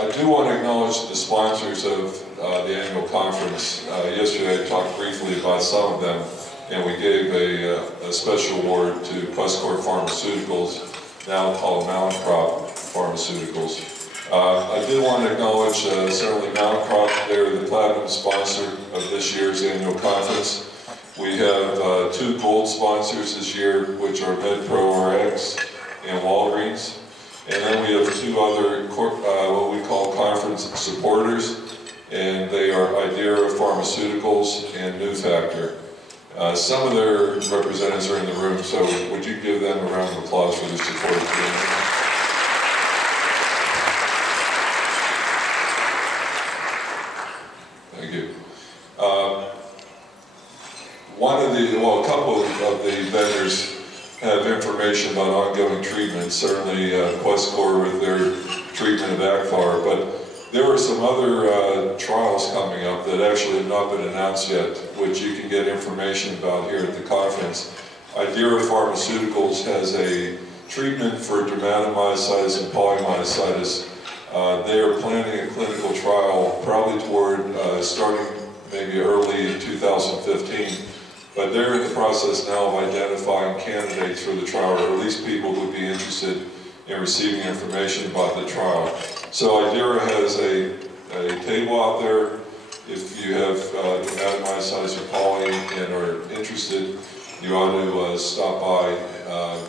I do want to acknowledge the sponsors of the annual conference. Yesterday I talked briefly about some of them, and we gave a special award to Questcor Pharmaceuticals, now called Mallinckrodt Pharmaceuticals. I did want to acknowledge certainly Mallinckrodt. They're the platinum sponsor of this year's annual conference. We have 2 gold sponsors this year, which are MedPro RX and Walgreens. And then we have 2 other what we call conference supporters, and they are Idera Pharmaceuticals and Newfactor. Some of their representatives are in the room, so would you give them a round of applause for their support? Thank you. A couple of the vendors have information about ongoing treatment, certainly Questcor with their treatment of Acthar, but there are some other trials coming up that actually have not been announced yet, which you can get information about here at the conference. Idera Pharmaceuticals has a treatment for dermatomyositis and polymyositis. They are planning a clinical trial probably toward starting maybe early in 2015. But they're in the process now of identifying candidates for the trial, or at least people who would be interested in receiving information about the trial. So Idera has a table out there. If you have dermatomyositis or poly and are interested, you ought to stop by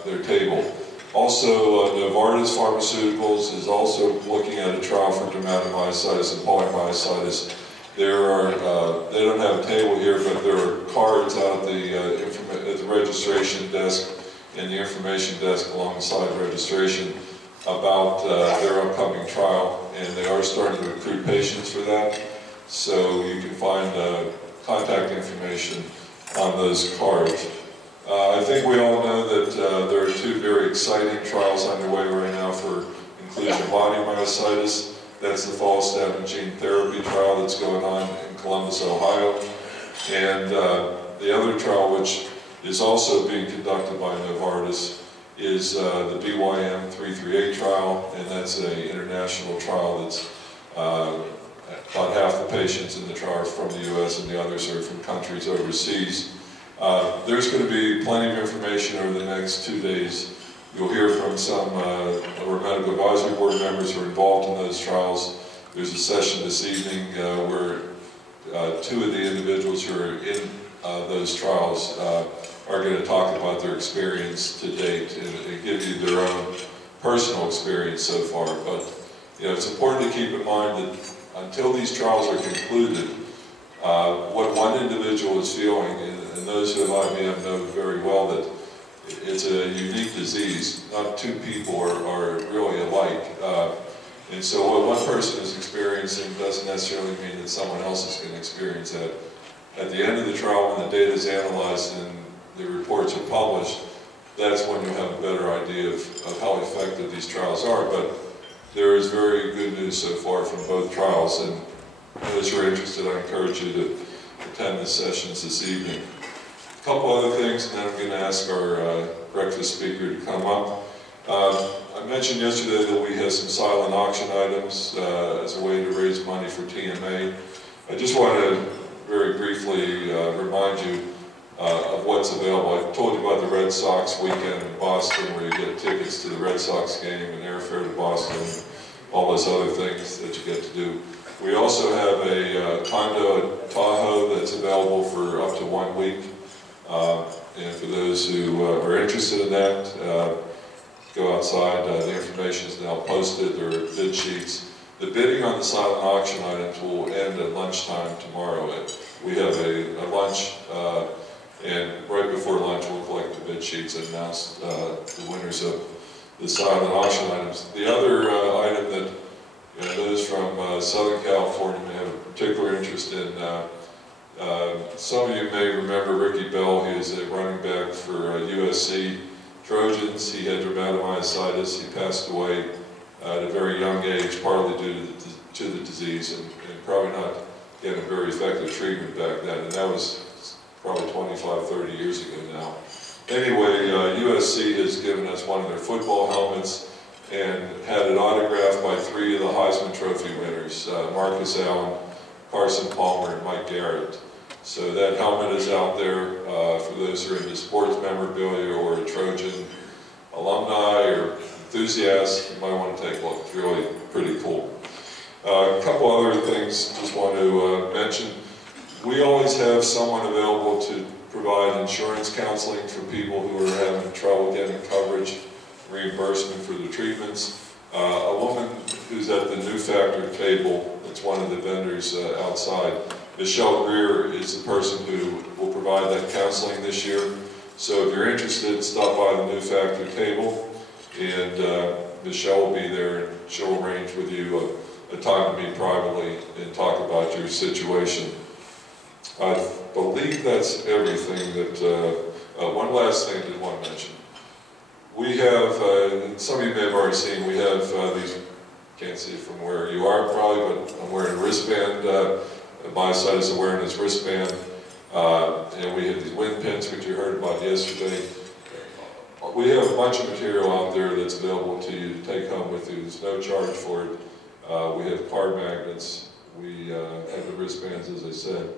their table. Also, Novartis Pharmaceuticals is also looking at a trial for dermatomyositis and polymyositis. They don't have a table here, but there are cards out at the registration desk and the information desk alongside registration about their upcoming trial, and they are starting to recruit patients for that. So you can find contact information on those cards. I think we all know that there are 2 very exciting trials underway right now for inclusion body myositis. That's the follistatin gene therapy trial that's going on in Columbus, Ohio. And the other trial, which is also being conducted by Novartis, is the BYM-338 trial, and that's an international trial that's about half the patients in the trial are from the US and the others are from countries overseas. There's going to be plenty of information over the next 2 days. You'll hear from some of our medical advisory board members who are involved in those trials. There's a session this evening where 2 of the individuals who are in those trials are going to talk about their experience to date and give you their own personal experience so far. But it's important to keep in mind that until these trials are concluded, what one individual is feeling, and those who have IBM know very well that it's a unique disease. Not 2 people are really alike. And so what one person is experiencing doesn't necessarily mean that someone else is going to experience that. At the end of the trial, when the data is analyzed and the reports are published, that's when you'll have a better idea of how effective these trials are. But there is very good news so far from both trials, and those who are interested, I encourage you to attend the sessions this evening. A couple other things, and then I'm going to ask our breakfast speaker to come up. I mentioned yesterday that we have some silent auction items as a way to raise money for TMA. I just want to very briefly remind you of what's available. I told you about the Red Sox weekend in Boston, where you get tickets to the Red Sox game and airfare to Boston, all those other things that you get to do. We also have a condo at Tahoe that's available for up to 1 week. And for those who are interested in that, go outside. The information is now posted. There are bid sheets. The bidding on the silent auction items will end at lunchtime tomorrow. We have a lunch, and right before lunch we'll collect the bid sheets and announce the winners of the silent auction items. The other item that those from Southern California may have a particular interest in, some of you may remember Ricky Bell. He is a running back for USC Trojans. He had dermatomyositis. He passed away at a very young age, partly due to the disease, and probably not getting a very effective treatment back then. And that was probably 25, 30 years ago now. Anyway, USC has given us one of their football helmets, and had it autographed by 3 of the Heisman Trophy winners, Marcus Allen, Carson Palmer, and Mike Garrett. So that helmet is out there for those who are into sports memorabilia or a Trojan alumni or enthusiasts. You might want to take a look. It's really pretty cool. A couple other things just want to mention. We always have someone available to provide insurance counseling for people who are having trouble getting coverage, reimbursement for the treatments. A woman who's at the New Factor table, it's one of the vendors outside, Michelle Greer is the person who will provide that counseling this year. So if you're interested, stop by the New Factor table, and Michelle will be there, and she'll arrange with you a time to meet privately and talk about your situation. I believe that's everything that, one last thing I did want to mention. We have, some of you may have already seen, we have these, can't see it from where you are probably, but I'm wearing a wristband. My side is wearing this wristband. And we have these wind pins, which you heard about yesterday. We have a bunch of material out there that's available to you to take home with you. There's no charge for it. We have card magnets. We have the wristbands, as I said.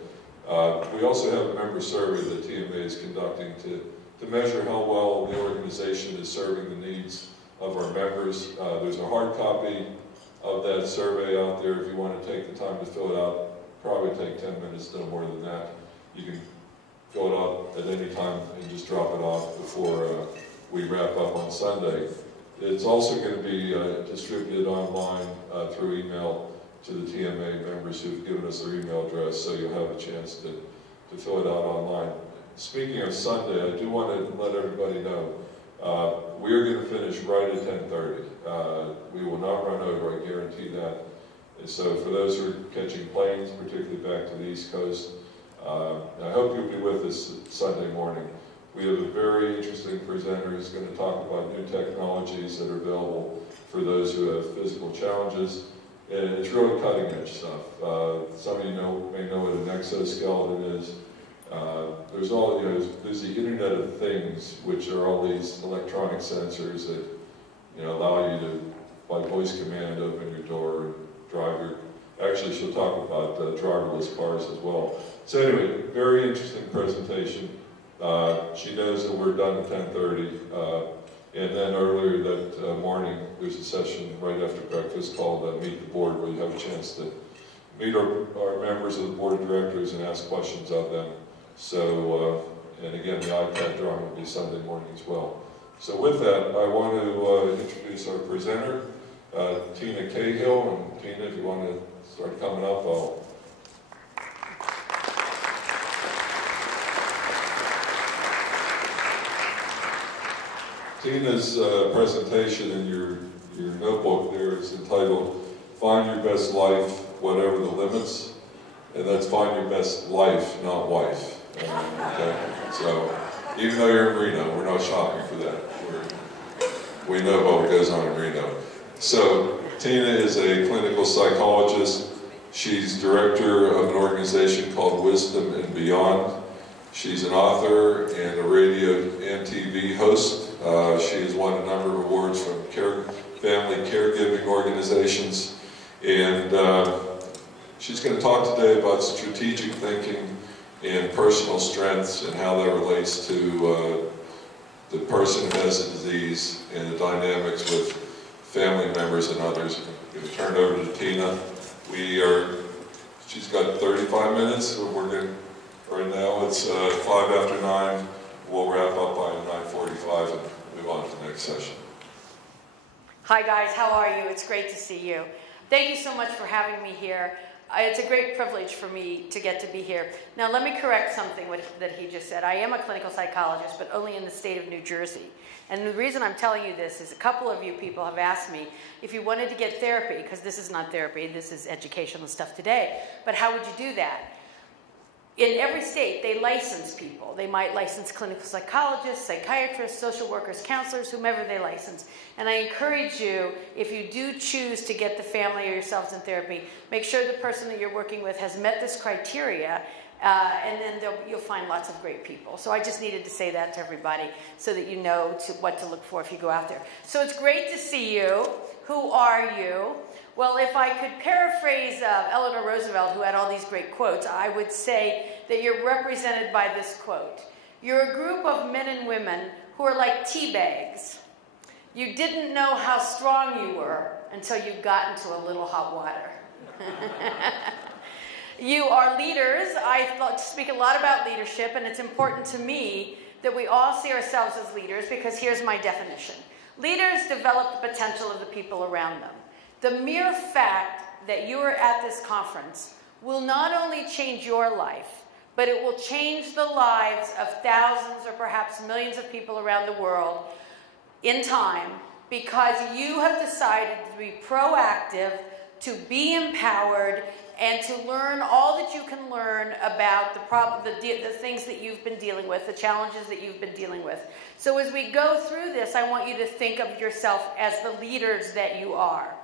We also have a member survey that TMA is conducting to measure how well the organization is serving the needs of our members. There's a hard copy of that survey out there if you want to take the time to fill it out. Probably take 10 minutes, no more than that. You can fill it out at any time and just drop it off before we wrap up on Sunday. It's also going to be distributed online through email to the TMA members who've given us their email address, so you'll have a chance to fill it out online. Speaking of Sunday, I do want to let everybody know we are going to finish right at 10:30. We will not run over, I guarantee that. And so for those who are catching planes, particularly back to the East Coast, I hope you'll be with us Sunday morning. We have a very interesting presenter who's going to talk about new technologies that are available for those who have physical challenges. And it's really cutting edge stuff. Some of you may know what an exoskeleton is. There's there's the Internet of Things, which are all these electronic sensors that allow you to, by voice command, open your door and drive your. Actually, she'll talk about driverless cars as well. So anyway, very interesting presentation. She knows that we're done at 10:30. And then earlier that morning, there's a session right after breakfast called Meet the Board, where you have a chance to meet our members of the Board of Directors and ask questions of them. So, and again, the iPad drawing will be Sunday morning as well. So with that, I want to introduce our presenter, Teena Cahill. And Teena, if you want to start coming up, I'll... Teena's presentation in your notebook there is entitled Find Your Best Life, Whatever the Limits. And that's find your best life, not wife. Okay? So, even though you're in Reno, we're not shopping for that. We know what goes on in Reno. So, Teena is a clinical psychologist. She's director of an organization called Wisdom and Beyond. She's an author and a radio and TV host. She has won a number of awards from family caregiving organizations. And she's going to talk today about strategic thinking and personal strengths and how that relates to the person who has the disease and the dynamics with family members and others. I'm going to turn it over to Teena. She's got 35 minutes, so we're going to, right now it's 5 after 9. We'll wrap up by 9:45 and move on to the next session. Hi guys, how are you? It's great to see you. Thank you so much for having me here. It's a great privilege for me to get to be here. Now let me correct something that he just said. I am a clinical psychologist, but only in the state of New Jersey. And the reason I'm telling you this is a couple of you people have asked me if you wanted to get therapy, because this is not therapy, this is educational stuff today, but how would you do that? In every state, they license people. They might license clinical psychologists, psychiatrists, social workers, counselors, whomever they license. And I encourage you, if you do choose to get the family or yourselves in therapy, make sure the person that you're working with has met this criteria And then you'll find lots of great people. So I just needed to say that to everybody so that you know what to look for if you go out there. So it's great to see you. Who are you? Well, if I could paraphrase Eleanor Roosevelt, who had all these great quotes, I would say that you're represented by this quote. You're a group of men and women who are like tea bags. You didn't know how strong you were until you got into a little hot water. You are leaders. I speak a lot about leadership, and it's important to me that we all see ourselves as leaders, because here's my definition. Leaders develop the potential of the people around them. The mere fact that you are at this conference will not only change your life, but it will change the lives of thousands or perhaps millions of people around the world in time, because you have decided to be proactive, to be empowered, and to learn all that you can learn about the things that you've been dealing with, the challenges that you've been dealing with. So as we go through this, I want you to think of yourself as the leaders that you are.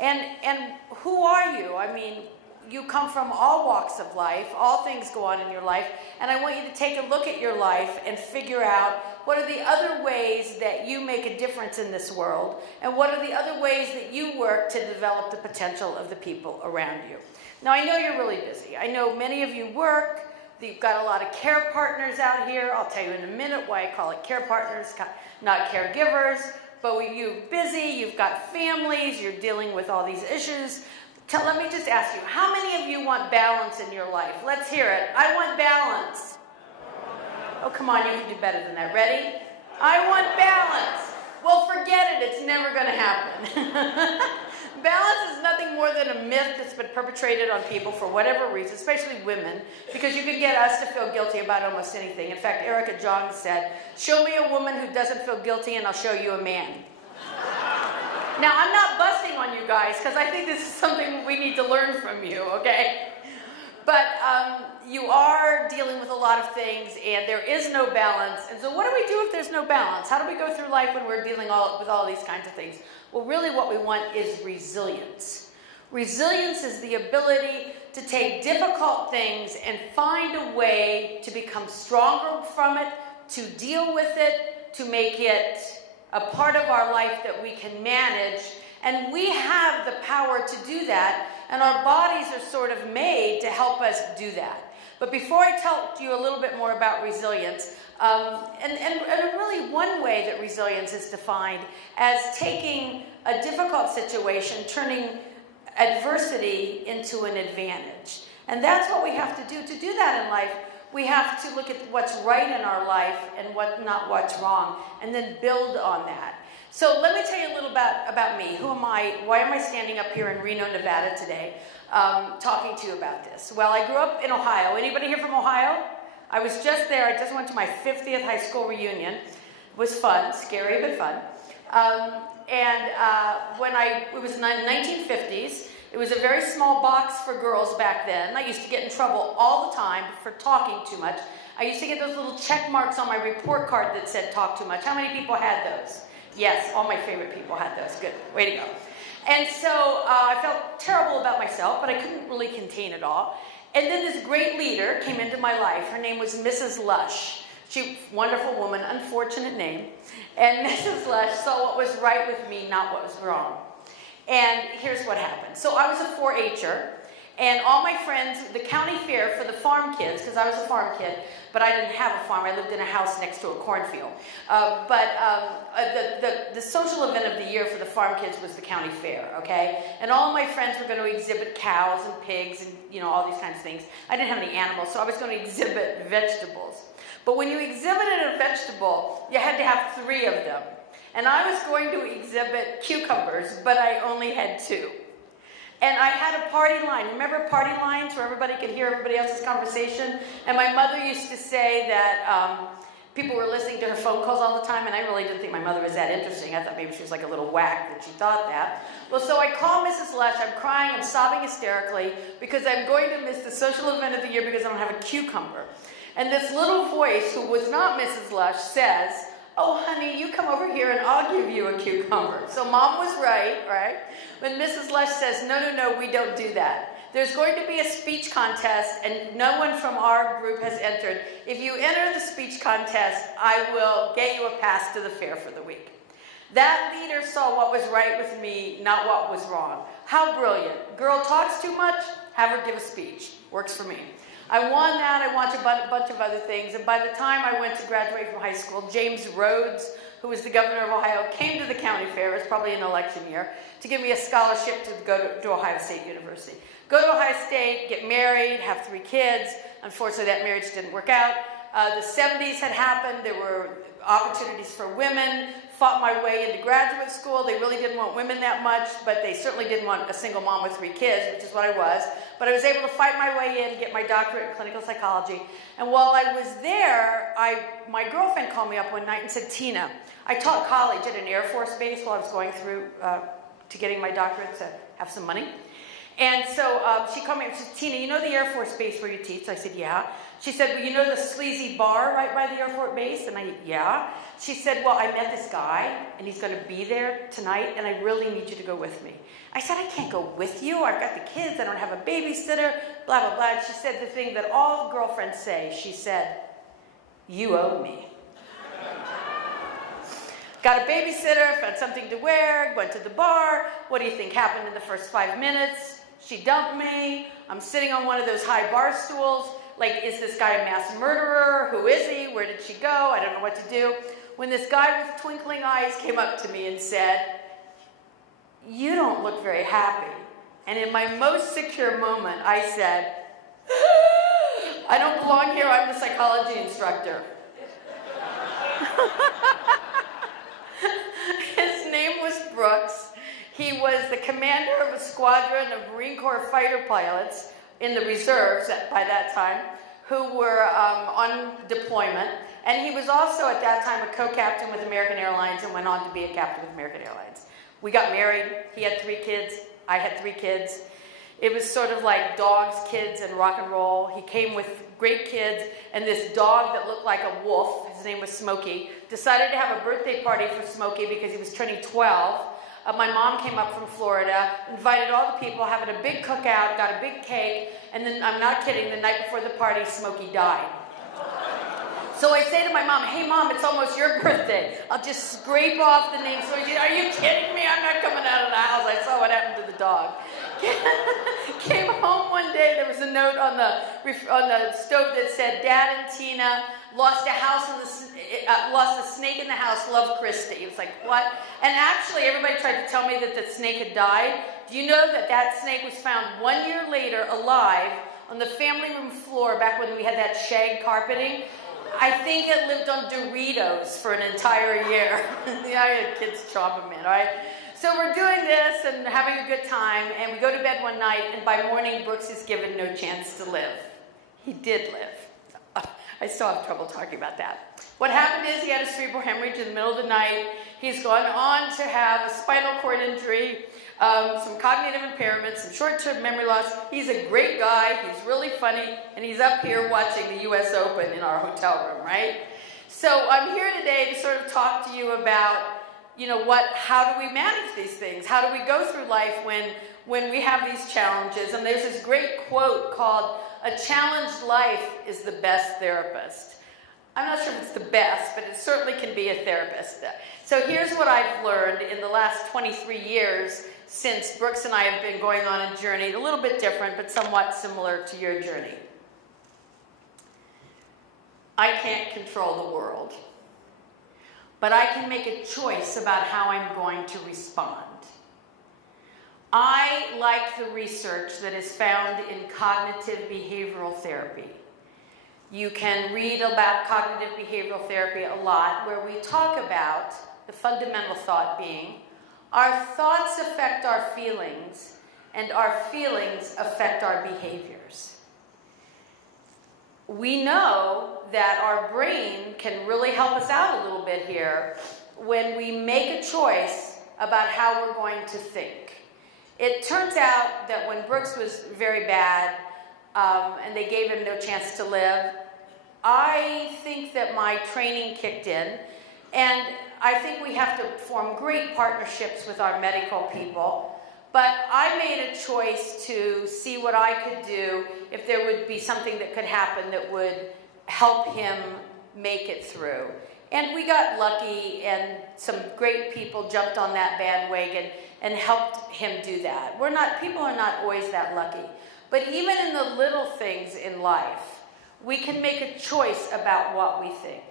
And who are you? I mean, you come from all walks of life. All things go on in your life. And I want you to take a look at your life and figure out what are the other ways that you make a difference in this world, and what are the other ways that you work to develop the potential of the people around you. Now, I know you're really busy. I know many of you work. You've got a lot of care partners out here. I'll tell you in a minute why I call it care partners, not caregivers. But you're busy, you've got families, you're dealing with all these issues. Let me just ask you, how many of you want balance in your life? Let's hear it. I want balance. Oh, come on, you can do better than that. Ready? I want balance. Well, forget it. It's never going to happen. Balance is nothing more than a myth that's been perpetrated on people for whatever reason, especially women, because you can get us to feel guilty about almost anything. In fact, Erica Jong said, "Show me a woman who doesn't feel guilty and I'll show you a man." Now, I'm not busting on you guys, because I think this is something we need to learn from you, okay? But you are dealing with a lot of things, and there is no balance. And so what do we do if there's no balance? How do we go through life when we're dealing with all these kinds of things? Well, really what we want is resilience. Resilience is the ability to take difficult things and find a way to become stronger from it, to deal with it, to make it a part of our life that we can manage. And we have the power to do that, and our bodies are sort of made to help us do that. But before I tell you a little bit more about resilience, and really one way that resilience is defined as taking a difficult situation, turning adversity into an advantage. And that's what we have to do. To do that in life, we have to look at what's right in our life and what's wrong, and then build on that. So let me tell you a little about me. Who am I? Why am I standing up here in Reno, Nevada today talking to you about this? Well, I grew up in Ohio. Anybody here from Ohio? I was just there. I just went to my 50th high school reunion. It was fun, scary but fun. It was in the 1950s. It was a very small box for girls back then. I used to get in trouble all the time for talking too much. I used to get those little check marks on my report card that said talk too much. How many people had those? Yes, all my favorite people had those. Good, way to go. And so I felt terrible about myself, but I couldn't really contain it all. And then this great leader came into my life. Her name was Mrs. Lush. She, wonderful woman, unfortunate name. And Mrs. Lush saw what was right with me, not what was wrong. And here's what happened. So I was a 4-H'er, and all my friends, the county fair for the farm kids, because I was a farm kid, but I didn't have a farm. I lived in a house next to a cornfield. The social event of the year for the farm kids was the county fair, okay? And all of my friends were going to exhibit cows and pigs and, you know, all these kinds of things. I didn't have any animals, so I was going to exhibit vegetables. But when you exhibited a vegetable, you had to have 3 of them. And I was going to exhibit cucumbers, but I only had 2. And I had a party line. Remember party lines where everybody could hear everybody else's conversation? And my mother used to say that people were listening to her phone calls all the time, and I really didn't think my mother was that interesting. I thought maybe she was like a little whack that she thought that. Well, so I call Mrs. Lush. I'm crying. I'm sobbing hysterically because I'm going to miss the social event of the year because I don't have a cucumber. And this little voice, who was not Mrs. Lush, says, "Oh, honey, you come over here and I'll give you a cucumber." So Mom was right? But Mrs. Lush says, no, we don't do that. There's going to be a speech contest, and no one from our group has entered. If you enter the speech contest, I will get you a pass to the fair for the week. That leader saw what was right with me, not what was wrong. How brilliant. Girl talks too much, have her give a speech. Works for me. I won that. I won a bunch of other things. And by the time I went to graduate from high school, James Rhodes, who was the governor of Ohio, came to the county fair. It was probably an election year, to give me a scholarship to go to Ohio State University. Go to Ohio State, get married, have 3 kids. Unfortunately, that marriage didn't work out. The 70s had happened. There were opportunities for women. Fought my way into graduate school. They really didn't want women that much, but they certainly didn't want a single mom with 3 kids, which is what I was. But I was able to fight my way in, get my doctorate in clinical psychology. And while I was there, my girlfriend called me up one night and said, Teena, I taught college at an Air Force base while I was going through to getting my doctorate to have some money. And so she called me and she said, Teena, you know the Air Force base where you teach? I said, yeah. She said, well, you know the sleazy bar right by the Air Force base? And I, yeah. She said, well, I met this guy, and he's going to be there tonight, and I really need you to go with me. I said, I can't go with you. I've got the kids. I don't have a babysitter, blah, blah, blah. And she said the thing that all girlfriends say. She said, you owe me. Got a babysitter, found something to wear, went to the bar. What do you think happened in the first 5 minutes? She dumped me. I'm sitting on one of those high bar stools. Like, is this guy a mass murderer? Who is he? Where did she go? I don't know what to do. When this guy with twinkling eyes came up to me and said, you don't look very happy. And in my most secure moment, I said, I don't belong here. I'm the psychology instructor. His name was Brooks. He was the commander of a squadron of Marine Corps fighter pilots in the reserves by that time who were on deployment. And he was also at that time a co-captain with American Airlines and went on to be a captain with American Airlines. We got married. He had 3 kids. I had 3 kids. It was sort of like dogs, kids, and rock and roll. He came with great kids, and this dog that looked like a wolf, his name was Smokey, decided to have a birthday party for Smokey because he was turning 12. My mom came up from Florida, invited all the people, having a big cookout, got a big cake, and then, I'm not kidding, the night before the party, Smokey died. So I say to my mom, hey mom, it's almost your birthday. I'll just scrape off the name. So she, are you kidding me? I'm not coming out of the house. I saw what happened to the dog. Came home one day, there was a note on the stove that said, Dad and Teena lost a snake in the house, love Christy. It was like, what? And actually, everybody tried to tell me that the snake had died. Do you know that that snake was found 1 year later alive on the family room floor back when we had that shag carpeting? I think it lived on Doritos for an entire year. Yeah, I had kids chomp them in, all right? So we're doing this and having a good time, and we go to bed one night, and by morning, Brooks is given no chance to live. He did live. I still have trouble talking about that. What happened is he had a cerebral hemorrhage in the middle of the night. He's gone on to have a spinal cord injury, some cognitive impairment, some short-term memory loss. He's a great guy. He's really funny, and he's up here watching the U.S. Open in our hotel room, right? So I'm here today to sort of talk to you about, you know, how do we manage these things? How do we go through life when we have these challenges? And there's this great quote called, a challenged life is the best therapist. I'm not sure if it's the best, but it certainly can be a therapist. So here's what I've learned in the last 23 years since Brooks and I have been going on a journey, a little bit different, but somewhat similar to your journey. I can't control the world, but I can make a choice about how I'm going to respond. I like the research that is found in cognitive behavioral therapy. You can read about cognitive behavioral therapy a lot, where we talk about the fundamental thought being, our thoughts affect our feelings, and our feelings affect our behaviors. We know that our brain can really help us out a little bit here when we make a choice about how we're going to think. It turns out that when Brooks was very bad and they gave him no chance to live, I think that my training kicked in, and I think we have to form great partnerships with our medical people. But I made a choice to see what I could do if there would be something that could happen that would help him make it through. And we got lucky, and some great people jumped on that bandwagon and helped him do that. People are not always that lucky. But even in the little things in life, we can make a choice about what we think.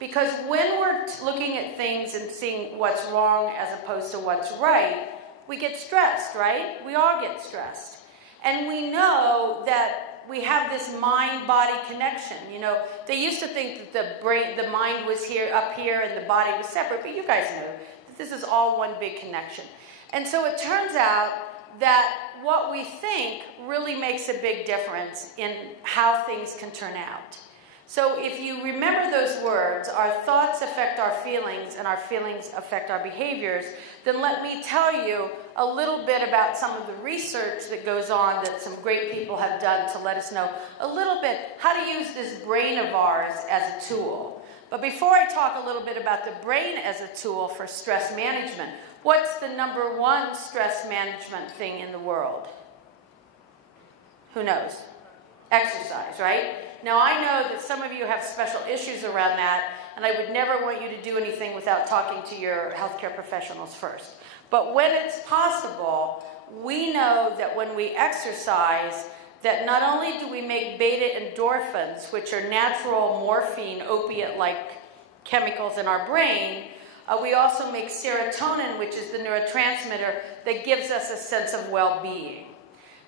Because when we're looking at things and seeing what's wrong as opposed to what's right, we get stressed, right? We all get stressed. And we know that we have this mind-body connection. You know, they used to think that the mind was up here and the body was separate, but you guys know that this is all one big connection. And so it turns out that what we think really makes a big difference in how things can turn out. So if you remember those words, our thoughts affect our feelings and our feelings affect our behaviors, then let me tell you a little bit about some of the research that goes on that some great people have done to let us know a little bit how to use this brain of ours as a tool. But before I talk a little bit about the brain as a tool for stress management, what's the #1 stress management thing in the world? Who knows? Exercise, right? Now, I know that some of you have special issues around that, and I would never want you to do anything without talking to your healthcare professionals first. But when it's possible, we know that when we exercise, that not only do we make beta endorphins, which are natural morphine, opiate-like chemicals in our brain, we also make serotonin, which is the neurotransmitter that gives us a sense of well-being.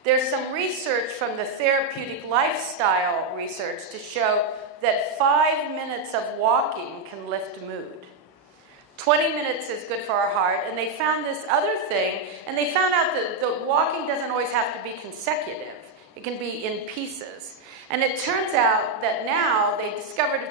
There's some research from the therapeutic lifestyle research to show that 5 minutes of walking can lift mood. 20 minutes is good for our heart, and they found this other thing, and they found out that the walking doesn't always have to be consecutive. It can be in pieces. And it turns out that now, they discovered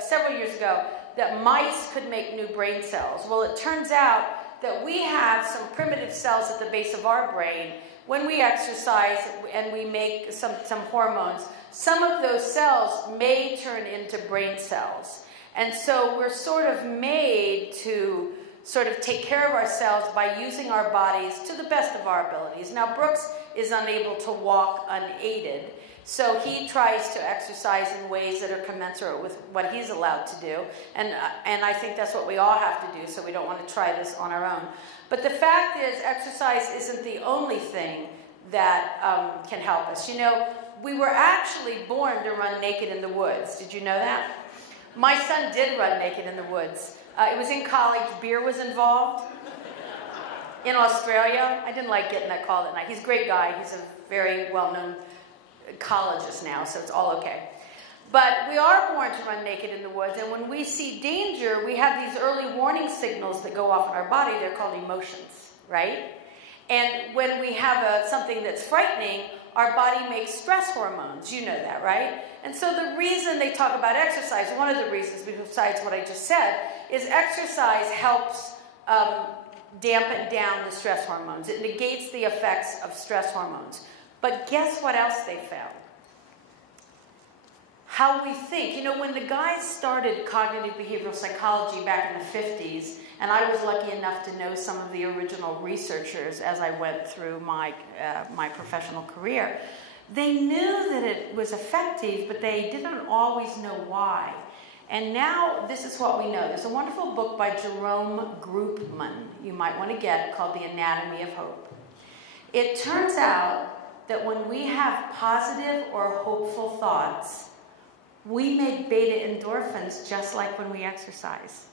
several years ago, that mice could make new brain cells. Well, it turns out that we have some primitive cells at the base of our brain. When we exercise and we make some hormones, some of those cells may turn into brain cells. And so we're sort of made to sort of take care of ourselves by using our bodies to the best of our abilities. Now, Brooks is unable to walk unaided, so he tries to exercise in ways that are commensurate with what he's allowed to do. And I think that's what we all have to do, so we don't want to try this on our own. But the fact is, exercise isn't the only thing that can help us. You know, we were actually born to run naked in the woods. Did you know that? My son did run naked in the woods. It was in college. Beer was involved. In Australia. I didn't like getting that call that night. He's a great guy. He's a very well-known ecologist now, so it's all okay. But we are born to run naked in the woods, and when we see danger, we have these early warning signals that go off in our body. They're called emotions, right? And when we have something that's frightening, our body makes stress hormones. You know that, right? And so the reason they talk about exercise, one of the reasons besides what I just said, is exercise helps dampen down the stress hormones. It negates the effects of stress hormones. But guess what else they found? How we think. You know, when the guys started cognitive behavioral psychology back in the 50s, and I was lucky enough to know some of the original researchers as I went through my professional career, they knew that it was effective, but they didn't always know why. And now this is what we know. There's a wonderful book by Jerome Groopman you might want to get called The Anatomy of Hope. It turns out that when we have positive or hopeful thoughts, we make beta endorphins just like when we exercise.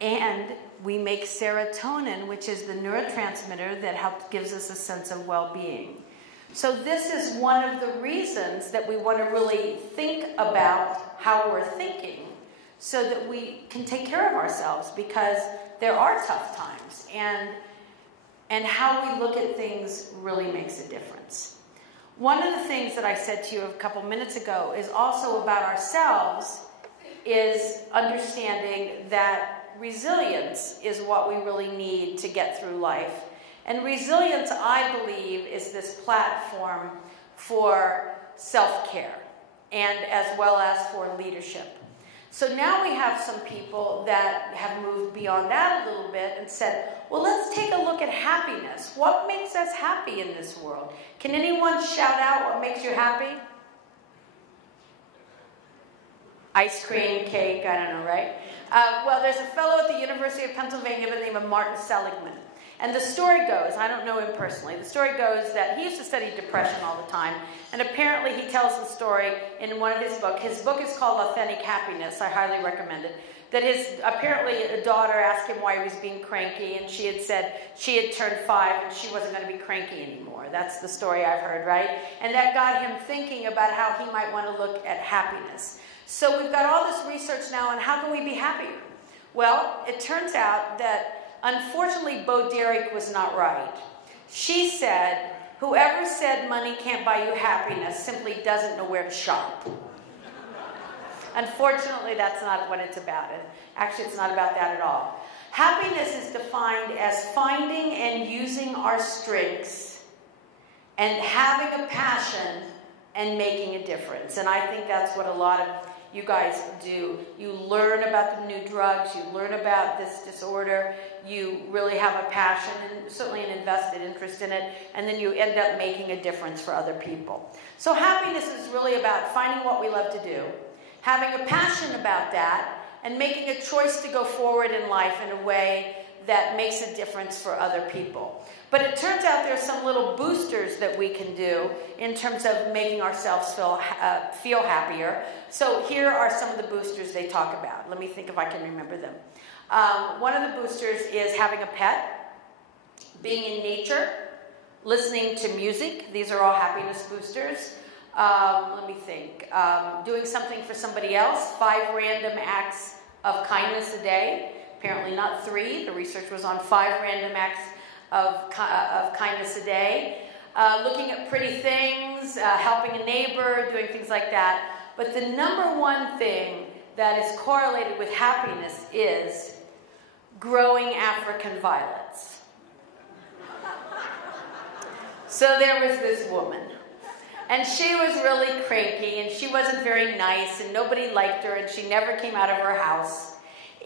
And we make serotonin, which is the neurotransmitter that gives us a sense of well-being. So this is one of the reasons that we want to really think about how we're thinking so that we can take care of ourselves, because there are tough times, and how we look at things really makes a difference. One of the things that I said to you a couple minutes ago is also about ourselves, is understanding that resilience is what we really need to get through life. And resilience, I believe, is this platform for self-care and as well as for leadership. So now we have some people that have moved beyond that a little bit and said, well, let's take a look at happiness. What makes us happy in this world? Can anyone shout out what makes you happy? Ice cream, cake, I don't know, right? Well, there's a fellow at the University of Pennsylvania by the name of Martin Seligman. And the story goes, I don't know him personally, the story goes that he used to study depression all the time, and apparently he tells the story in one of his books. His book is called Authentic Happiness. I highly recommend it. That apparently a daughter asked him why he was being cranky, and she had said she had turned 5 and she wasn't going to be cranky anymore. That's the story I've heard, right? And that got him thinking about how he might want to look at happiness. So we've got all this research now on how can we be happier? Well, it turns out that unfortunately, Bo Derek was not right. She said, whoever said money can't buy you happiness simply doesn't know where to shop. Unfortunately, that's not what it's about. Actually, it's not about that at all. Happiness is defined as finding and using our strengths and having a passion and making a difference. And I think that's what a lot of you guys do. You learn about the new drugs, you learn about this disorder, you really have a passion and certainly an invested interest in it, and then you end up making a difference for other people. So happiness is really about finding what we love to do, having a passion about that, and making a choice to go forward in life in a way that makes a difference for other people. But it turns out there's some little boosters that we can do in terms of making ourselves feel happier. So here are some of the boosters they talk about. Let me think if I can remember them. One of the boosters is having a pet, being in nature, listening to music. These are all happiness boosters. Let me think. Doing something for somebody else, 5 random acts of kindness a day. Apparently not 3. The research was on 5 random acts of kindness a day. Looking at pretty things, helping a neighbor, doing things like that. But the number one thing that is correlated with happiness is growing African violets. So there was this woman. And she was really cranky, and she wasn't very nice, and nobody liked her, and she never came out of her house.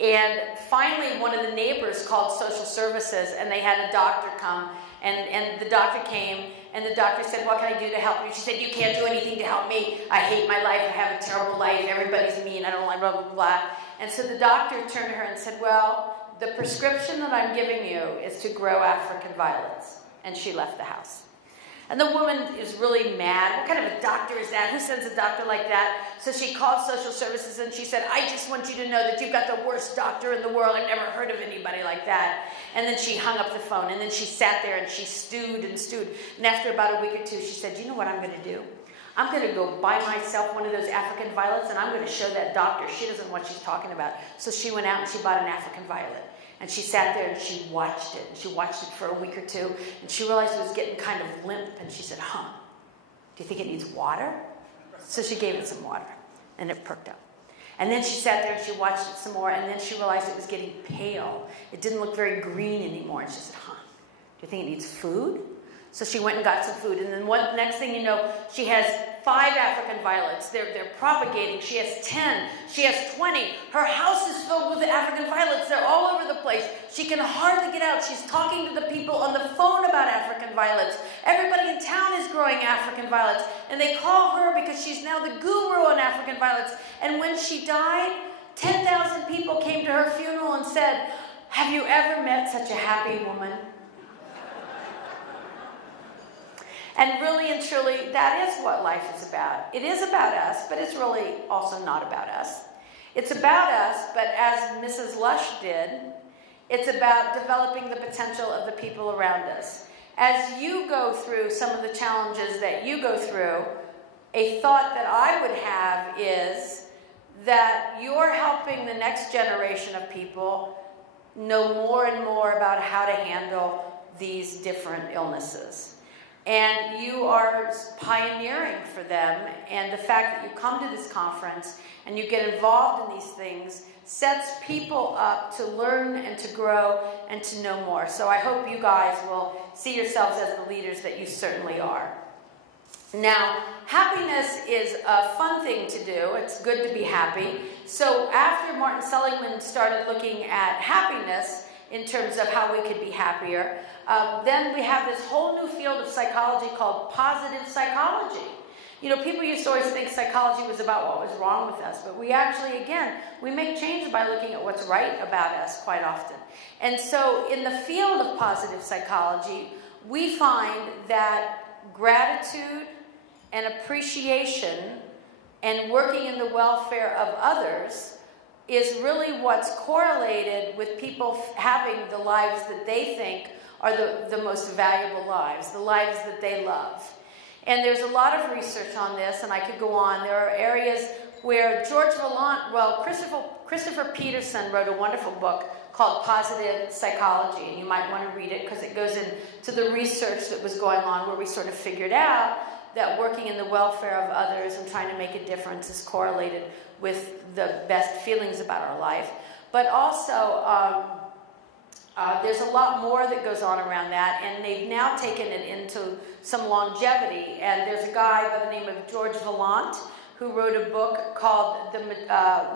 And finally, one of the neighbors called social services, and they had a doctor come, and the doctor came, and the doctor said, what can I do to help you? She said, you can't do anything to help me. I hate my life. I have a terrible life. Everybody's mean. I don't like blah, blah, blah. And so the doctor turned to her and said, well, the prescription that I'm giving you is to grow African violets. And she left the house. And the woman is really mad. What kind of a doctor is that? Who sends a doctor like that? So she called social services and she said, I just want you to know that you've got the worst doctor in the world. I've never heard of anybody like that. And then she hung up the phone, and then she sat there and she stewed and stewed. And after about a week or two, she said, you know what I'm going to do? I'm going to go buy myself one of those African violets, and I'm going to show that doctor. She doesn't know what she's talking about. So she went out and she bought an African violet. And she sat there and she watched it. And she watched it for a week or two. And she realized it was getting kind of limp. And she said, do you think it needs water? So she gave it some water. And it perked up. And then she sat there and she watched it some more. And then she realized it was getting pale. It didn't look very green anymore. And she said, do you think it needs food? So she went and got some food. And then next thing you know, she has 5 African violets. They're propagating. She has 10. She has 20. Her house is filled with African violets. They're all over the place. She can hardly get out. She's talking to the people on the phone about African violets. Everybody in town is growing African violets. And they call her because she's now the guru on African violets. And when she died, 10,000 people came to her funeral and said, have you ever met such a happy woman? And really and truly, that is what life is about. It is about us, but it's really also not about us. It's about us, but as Mrs. Lush did, it's about developing the potential of the people around us. As you go through some of the challenges that you go through, a thought that I would have is that you're helping the next generation of people know more and more about how to handle these different illnesses. And you are pioneering for them, and the fact that you come to this conference and you get involved in these things sets people up to learn and to grow and to know more. So I hope you guys will see yourselves as the leaders that you certainly are. Now, happiness is a fun thing to do. It's good to be happy. So after Martin Seligman started looking at happiness in terms of how we could be happier, then we have this whole new field of psychology called positive psychology. You know, people used to always think psychology was about what was wrong with us, but we actually, again, we make change by looking at what's right about us quite often. And so in the field of positive psychology, we find that gratitude and appreciation and working in the welfare of others is really what's correlated with people having the lives that they think are the most valuable lives, the lives that they love. And there's a lot of research on this, and I could go on. There are areas where Christopher Peterson wrote a wonderful book called Positive Psychology, and you might want to read it because it goes into the research that was going on where we sort of figured out that working in the welfare of others and trying to make a difference is correlated with the best feelings about our life. But also, there's a lot more that goes on around that, and they've now taken it into some longevity. And there's a guy by the name of George Vaillant who wrote a book called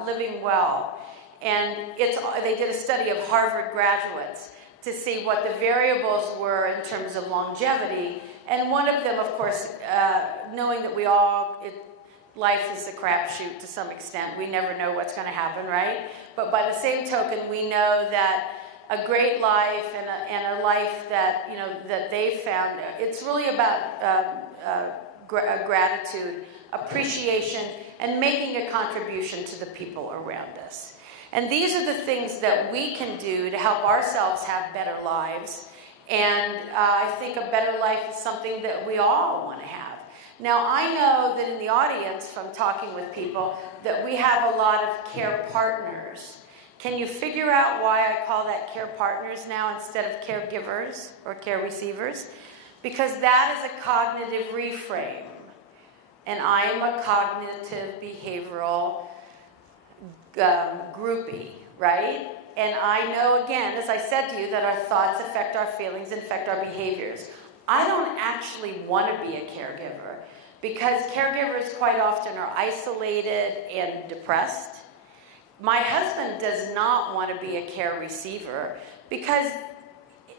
Living Well. And they did a study of Harvard graduates to see what the variables were in terms of longevity. And one of them, of course, knowing that life is a crapshoot to some extent. We never know what's going to happen, right? But by the same token, we know that a great life and a life that, you know, that they found, it's really about gratitude, appreciation, and making a contribution to the people around us. And these are the things that we can do to help ourselves have better lives. And I think a better life is something that we all want to have. Now, I know that in the audience, from talking with people, that we have a lot of care partners. Can you figure out why I call that care partners now instead of caregivers or care receivers? Because that is a cognitive reframe. And I am a cognitive behavioral groupie, right? And I know, again, as I said to you, that our thoughts affect our feelings and affect our behaviors. I don't actually want to be a caregiver because caregivers quite often are isolated and depressed. My husband does not want to be a care receiver because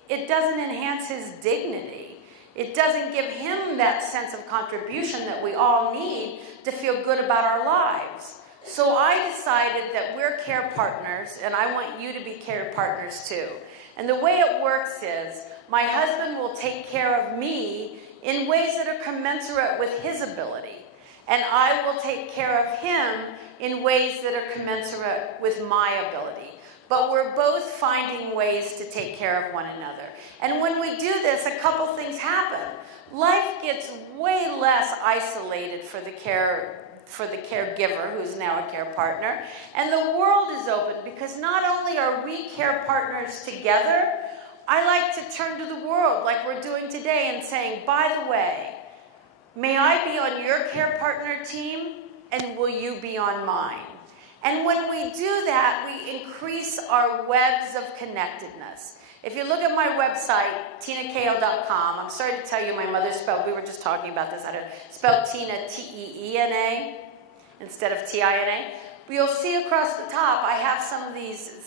it doesn't enhance his dignity. It doesn't give him that sense of contribution that we all need to feel good about our lives. So I decided that we're care partners, and I want you to be care partners too. And the way it works is my husband will take care of me in ways that are commensurate with his ability. And I will take care of him in ways that are commensurate with my ability. But we're both finding ways to take care of one another. And when we do this, a couple things happen. Life gets way less isolated for the caregiver, who's now a care partner. And the world is open because not only are we care partners together, I like to turn to the world like we're doing today and saying, by the way, may I be on your care partner team, and will you be on mine? And when we do that, we increase our webs of connectedness. If you look at my website, teenacahill.com, I'm sorry to tell you my mother spelled, we were just talking about this, how to spell Teena, T-E-E-N-A, instead of T-I-N-A. But you'll see across the top, I have some of these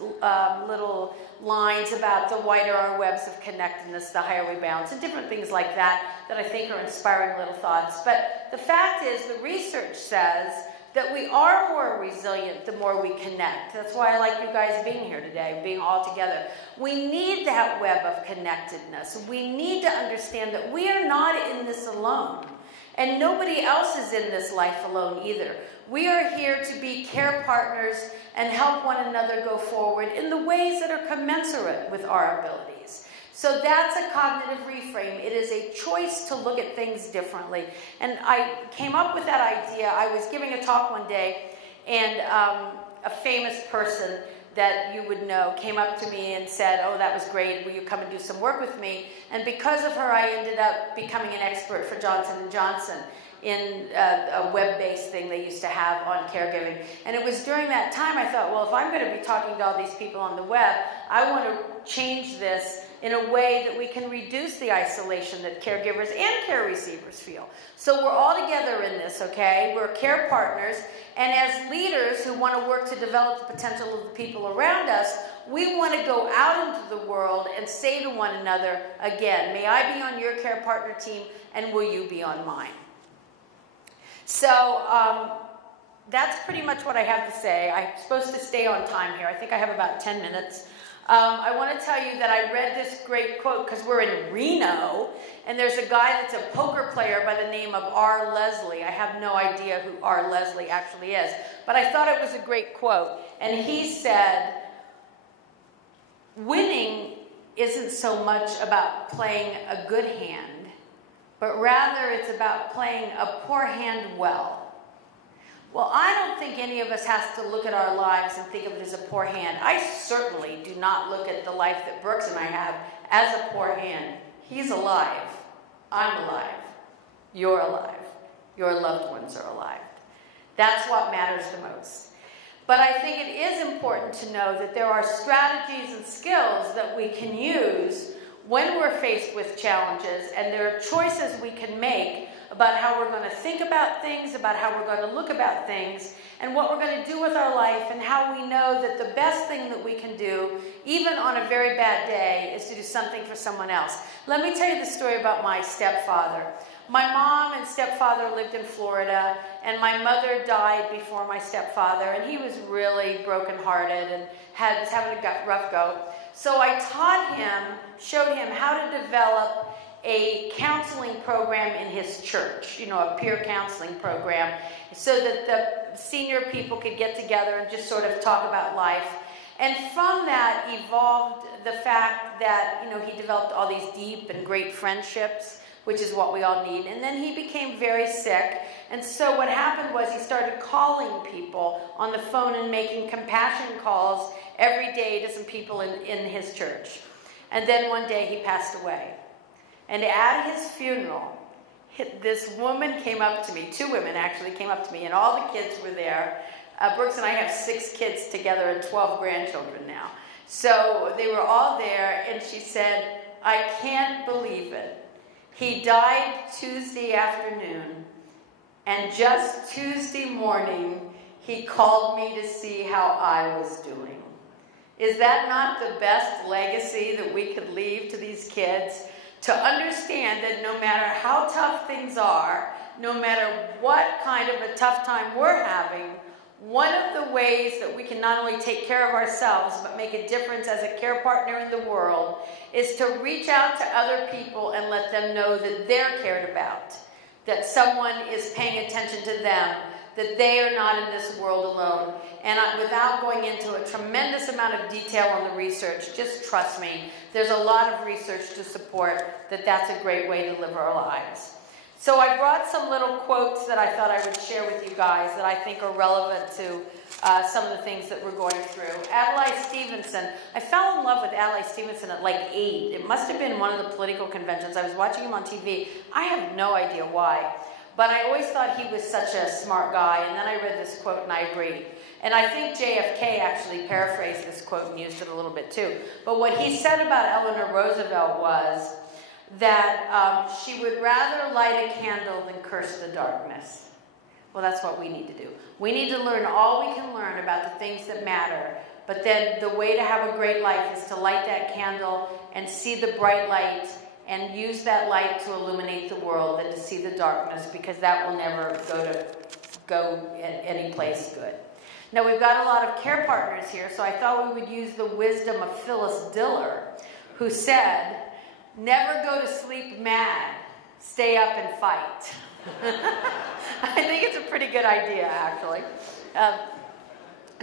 little lines about the wider our webs of connectedness, the higher we bounce, and different things like that I think are inspiring little thoughts. But the fact is, the research says that we are more resilient the more we connect. That's why I like you guys being here today, being all together. We need that web of connectedness. We need to understand that we are not in this alone. And nobody else is in this life alone either. We are here to be care partners and help one another go forward in the ways that are commensurate with our abilities. So that's a cognitive reframe. It is a choice to look at things differently. And I came up with that idea. I was giving a talk one day, and a famous person that you would know came up to me and said, "Oh, that was great. Will you come and do some work with me?" And because of her, I ended up becoming an expert for Johnson & Johnson. in a web-based thing they used to have on caregiving. And it was during that time I thought, well, if I'm going to be talking to all these people on the web, I want to change this in a way that we can reduce the isolation that caregivers and care receivers feel. So we're all together in this, okay? We're care partners, and as leaders who want to work to develop the potential of the people around us, we want to go out into the world and say to one another, again, may I be on your care partner team, and will you be on mine? So that's pretty much what I have to say. I'm supposed to stay on time here. I think I have about 10 minutes. I want to tell you that I read this great quote because we're in Reno, and there's a guy that's a poker player by the name of R. Leslie. I have no idea who R. Leslie actually is, but I thought it was a great quote. And he said, winning isn't so much about playing a good hand, but rather it's about playing a poor hand well. Well, I don't think any of us has to look at our lives and think of it as a poor hand. I certainly do not look at the life that Brooks and I have as a poor hand. He's alive. I'm alive. You're alive. Your loved ones are alive. That's what matters the most. But I think it is important to know that there are strategies and skills that we can use when we're faced with challenges, and there are choices we can make about how we're going to think about things, about how we're going to look about things, and what we're going to do with our life, and how we know that the best thing that we can do, even on a very bad day, is to do something for someone else. Let me tell you the story about my stepfather. My mom and stepfather lived in Florida, and my mother died before my stepfather, and he was really brokenhearted and was having a rough go. So I taught him, showed him how to develop a counseling program in his church, a peer counseling program, so that the senior people could get together and just sort of talk about life. And from that evolved the fact that, he developed all these deep and great friendships, which is what we all need. And then he became very sick. And so what happened was he started calling people on the phone and making compassion calls every day to some people in his church. And then one day he passed away. And at his funeral, this woman came up to me, 2 women actually came up to me, and all the kids were there. Brooks and I have 6 kids together and 12 grandchildren now. So they were all there, and she said, I can't believe it. He died Tuesday afternoon, and just Tuesday morning, he called me to see how I was doing. Is that not the best legacy that we could leave to these kids? To understand that no matter how tough things are, no matter what kind of a tough time we're having, one of the ways that we can not only take care of ourselves, but make a difference as a care partner in the world, is to reach out to other people and let them know that they're cared about, that someone is paying attention to them, that they are not in this world alone. And without going into a tremendous amount of detail on the research, just trust me, there's a lot of research to support that that's a great way to live our lives. So I brought some little quotes that I thought I would share with you guys that I think are relevant to some of the things that we're going through. Adlai Stevenson. I fell in love with Adlai Stevenson at like 8. It must have been one of the political conventions. I was watching him on TV. I have no idea why. But I always thought he was such a smart guy, and then I read this quote and I agreed. And I think JFK actually paraphrased this quote and used it a little bit too. But what he said about Eleanor Roosevelt was that she would rather light a candle than curse the darkness. Well, that's what we need to do. We need to learn all we can learn about the things that matter. But then the way to have a great life is to light that candle and see the bright light and use that light to illuminate the world and to see the darkness, because that will never go any place good. Now, we've got a lot of care partners here, so I thought we would use the wisdom of Phyllis Diller, who said, never go to sleep mad, stay up and fight. I think it's a pretty good idea, actually.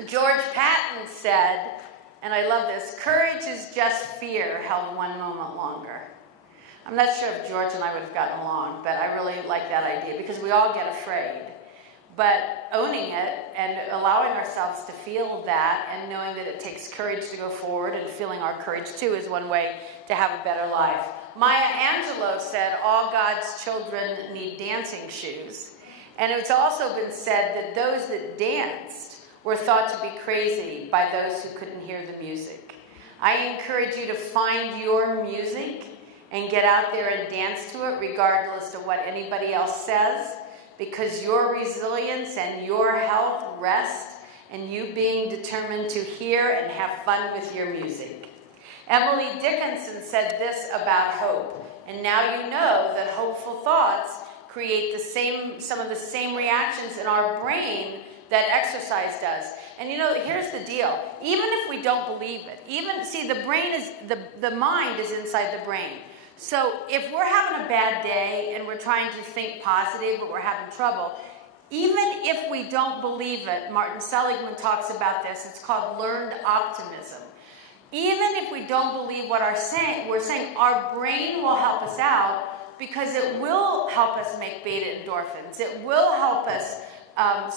George Patton said, and I love this, courage is just fear held one moment longer. I'm not sure if George and I would have gotten along, but I really like that idea because we all get afraid. But owning it and allowing ourselves to feel that and knowing that it takes courage to go forward and feeling our courage too is one way to have a better life. Maya Angelou said, all God's children need dancing shoes. And it's also been said that those that danced were thought to be crazy by those who couldn't hear the music. I encourage you to find your music and get out there and dance to it regardless of what anybody else says, because your resilience and your health rest in you being determined to hear and have fun with your music. Emily Dickinson said this about hope, and now you know that hopeful thoughts create some of the same reactions in our brain that exercise does. And you know, here's the deal. Even if we don't believe it, see, the brain is, the mind is inside the brain. So if we're having a bad day and we're trying to think positive, but we're having trouble, even if we don't believe it, Martin Seligman talks about this, it's called learned optimism. Even if we don't believe what we're saying, our brain will help us out, because it will help us make beta endorphins. It will help us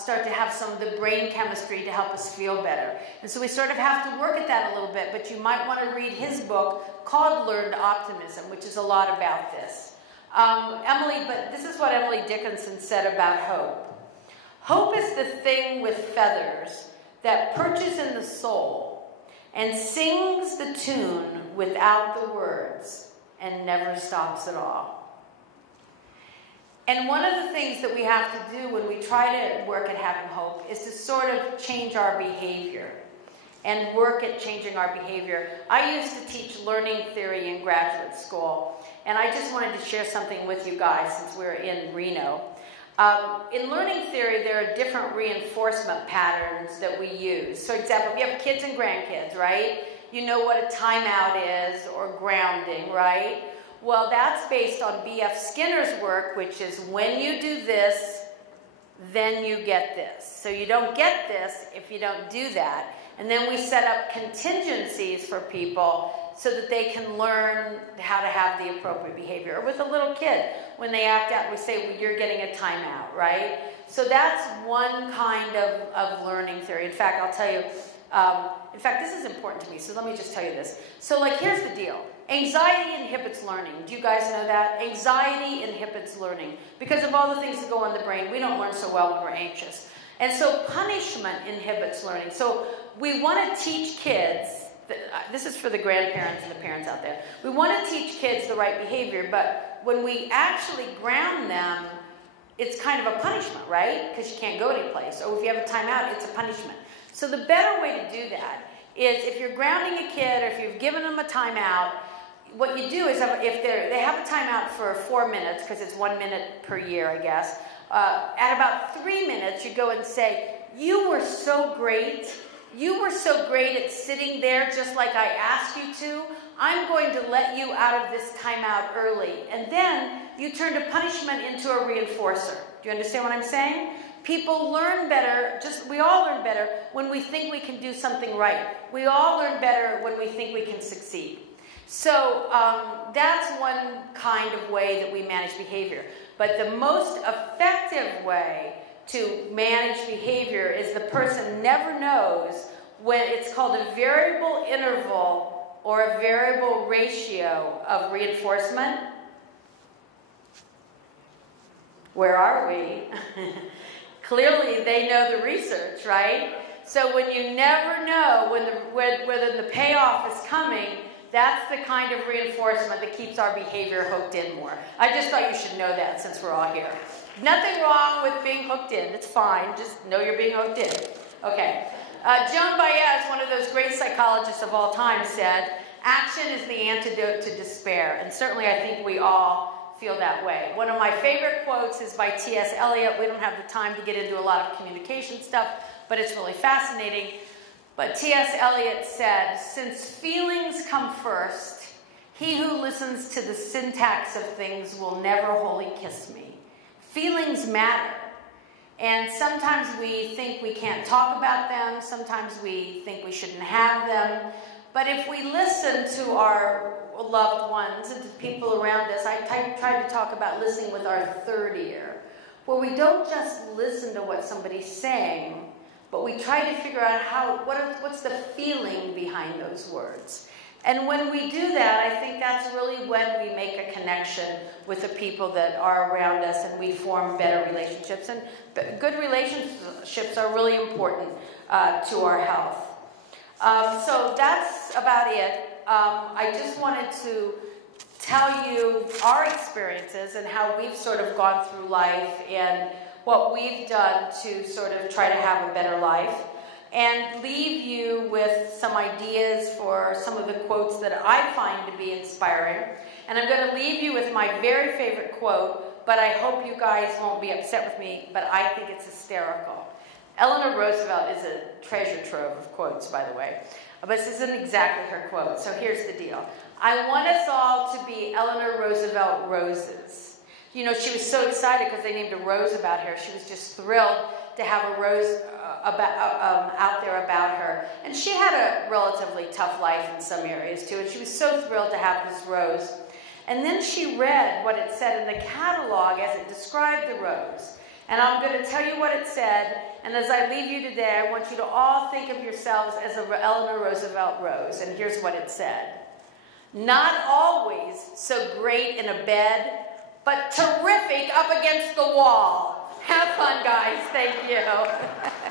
start to have some of the brain chemistry to help us feel better. And so we sort of have to work at that a little bit, but you might want to read his book called Learned Optimism, which is a lot about this. But this is what Emily Dickinson said about hope. Hope is the thing with feathers that perches in the soul and sings the tune without the words and never stops at all. And one of the things that we have to do when we try to work at having hope is to sort of change our behavior and work at changing our behavior. I used to teach learning theory in graduate school, and I just wanted to share something with you guys since we're in Reno. In learning theory, there are different reinforcement patterns that we use. So, for example, if you have kids and grandkids, right? You know what a timeout is, or grounding, right? Well, that's based on B.F. Skinner's work, which is when you do this, then you get this. So you don't get this if you don't do that. And then we set up contingencies for people so that they can learn how to have the appropriate behavior. Or with a little kid, when they act out, we say, well, you're getting a timeout, right? So that's one kind of learning theory. In fact, I'll tell you, this is important to me, so let me just tell you this. So, like, here's the deal. Anxiety inhibits learning. Do you guys know that? Anxiety inhibits learning. Because of all the things that go on in the brain, we don't learn so well when we're anxious. And so punishment inhibits learning. So we want to teach kids, this is for the grandparents and the parents out there, we want to teach kids the right behavior, but when we actually ground them, it's kind of a punishment, right? Because you can't go anyplace. Or if you have a timeout, it's a punishment. So the better way to do that is if you're grounding a kid, or if you've given them a timeout, what you do is if they have a timeout for 4 minutes, because it's 1 minute per year, I guess, at about 3 minutes, you go and say, you were so great. You were so great at sitting there just like I asked you to. I'm going to let you out of this timeout early. And then you turn a punishment into a reinforcer. Do you understand what I'm saying? People learn better, we all learn better when we think we can do something right. We all learn better when we think we can succeed. So that's one kind of way that we manage behavior. But the most effective way to manage behavior is the person never knows when it's called a variable interval or a variable ratio of reinforcement. Where are we? Clearly, they know the research, right? So when you never know whether the payoff is coming, that's the kind of reinforcement that keeps our behavior hooked in more. I just thought you should know that since we're all here. Nothing wrong with being hooked in. It's fine. Just know you're being hooked in. Okay. Joan Baez, one of those great psychologists of all time, said, action is the antidote to despair. And certainly I think we all feel that way. One of my favorite quotes is by T.S. Eliot. We don't have the time to get into a lot of communication stuff, but it's really fascinating. But T.S. Eliot said, since feelings come first, he who listens to the syntax of things will never wholly kiss me. Feelings matter. And sometimes we think we can't talk about them. Sometimes we think we shouldn't have them. But if we listen to our loved ones and to people around us, I tried to talk about listening with our third ear, where we don't just listen to what somebody's saying, but we try to figure out what's the feeling behind those words. And when we do that, I think that's really when we make a connection with the people that are around us and we form better relationships. And good relationships are really important to our health. So that's about it. I just wanted to tell you our experiences and how we've sort of gone through life and what we've done to sort of try to have a better life, and leave you with some ideas for some of the quotes that I find to be inspiring. And I'm going to leave you with my very favorite quote, but I hope you guys won't be upset with me, but I think it's hysterical. Eleanor Roosevelt is a treasure trove of quotes, by the way, but this isn't exactly her quote, so here's the deal. I want us all to be Eleanor Roosevelt roses. You know, she was so excited because they named a rose about her. She was just thrilled to have a rose out there about her. And she had a relatively tough life in some areas too, and she was so thrilled to have this rose. And then she read what it said in the catalog as it described the rose. And I'm going to tell you what it said, and as I leave you today, I want you to all think of yourselves as an Eleanor Roosevelt rose. And here's what it said. Not always so great in a bed, but terrific up against the wall. Have fun, guys. Thank you.